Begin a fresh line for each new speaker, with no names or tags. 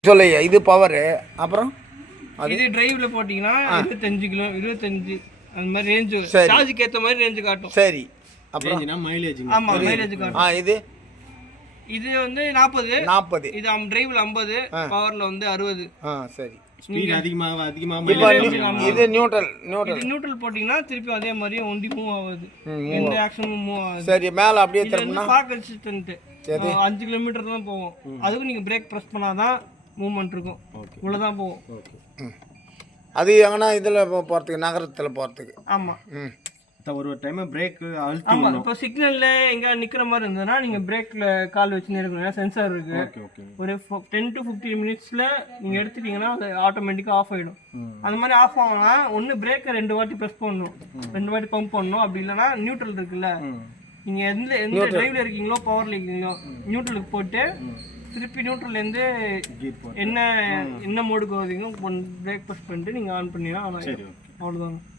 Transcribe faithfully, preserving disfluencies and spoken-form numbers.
சொல்லையா இது பவரு. அப்புறம்
இது டிரைவ்ல போட்டிங்கன்னா இருபத்தஞ்சு கிலோ இருபத்தஞ்சு அந்த மாதிரி ரேஞ்சு சார்ஜுக்கு ஏற்ற மாதிரி ரேஞ்சு காட்டும்.
சரி. அப்புறம்
மைலேஜ்.
ஆமாம் மைலேஜ் காட்டும்.
ஆ இது
இது வந்து நாற்பது
நாற்பது.
இது டிரைவ்ல ஐம்பது, பவரில் வந்து அறுபது.
ஆ சரி.
ஸ்பீட் அதிகமாக அதிகமாக
இப்போ இது நியூட்ரல் நியூட்ரல்
இது நியூட்ரல் போட்டிங்கன்னா திருப்பி அதே மாதிரியே ஒண்டி மூவ் ஆகுது, எந்த ஆக்ஷனும் மூவ் ஆகுது.
சரி. மேலே அப்படியே
இது வந்து
திரும்பினா
பார்க் அசிஸ்டன்ட் அஞ்சு கிலோமீட்டர் தான் போகும். அதுக்கு நீங்கள் பிரேக் ப்ரெஸ் பண்ணாதான் மூவ்மெண்ட் இருக்கும், இவ்வளோதான் போகும்.
அது எங்கன்னா இதில் போகிறதுக்கு நகரத்தில் போகிறதுக்கு.
ஆமாம்.
ம்
ஒரு ஒரு டைம் பிரேக் அழுத்தி.
ஆமாம். இப்போ சிக்னலில் எங்கே நிற்கிற மாதிரி இருந்ததுன்னா நீங்கள் பிரேக்கில் கால் வச்சுன்னு இருக்கணும், ஏன்னா சென்சார் இருக்குது. ஒரு டென் டு ஃபிஃப்டீன் மினிட்ஸில் நீங்கள் எடுத்துட்டிங்கன்னா அது ஆட்டோமேட்டிக்காக ஆஃப் ஆகிடும். அந்த மாதிரி ஆஃப் ஆகணும்னா ஒன்று பிரேக்கை ரெண்டு வாட்டி ப்ரெஸ் பண்ணணும், ரெண்டு வாட்டி பம்ப் பண்ணணும். அப்படி இல்லைன்னா நியூட்ரல் இருக்குல்ல, நீங்கள் எந்த எந்த டிரைவில் இருக்கீங்களோ பவரில் இருக்கீங்களோ நியூட்ரலுக்கு போட்டு திருப்பி நியூட்ரல்லேருந்து என்ன என்ன மோடுக்கு வருவீங்களோ ஒன் பிரேக் ப்ரெஸ் பண்ணிட்டு நீங்கள் ஆன் பண்ணினா அவ்வளோதாங்க.